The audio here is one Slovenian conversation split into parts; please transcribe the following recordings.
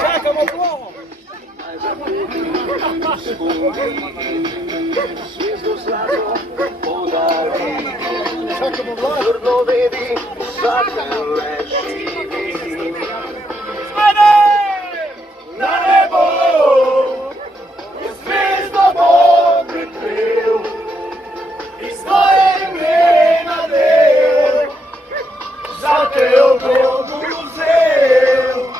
Čakamo ploho! Zvezdo zlato podali, trdno vedi, Zatem živi. Na nebo zvezdo bom priplil, iz tvoje ime nadel, Zatem bom vzel.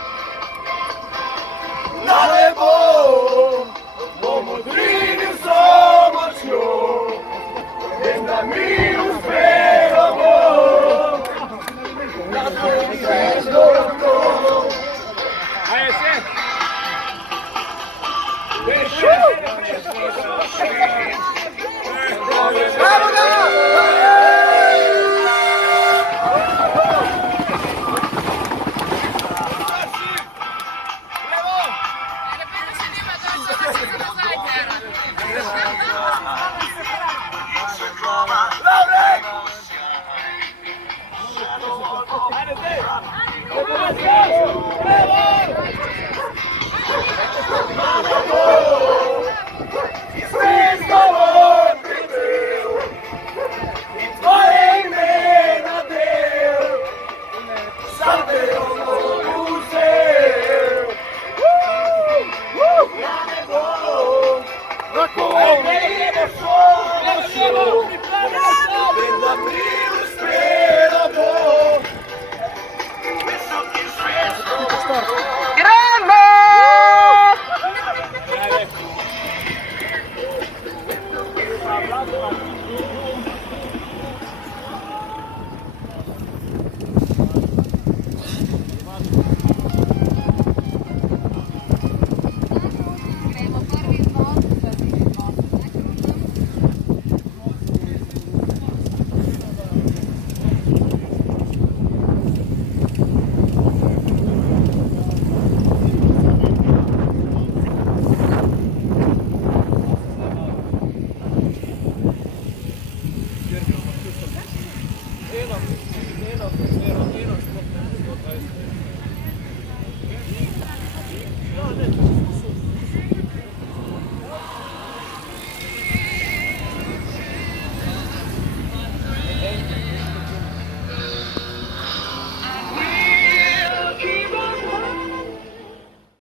Na nebo bom odrinil so močjo, vem, da mi uspelo bo, na tvojo zvezdo lahko. Bravo!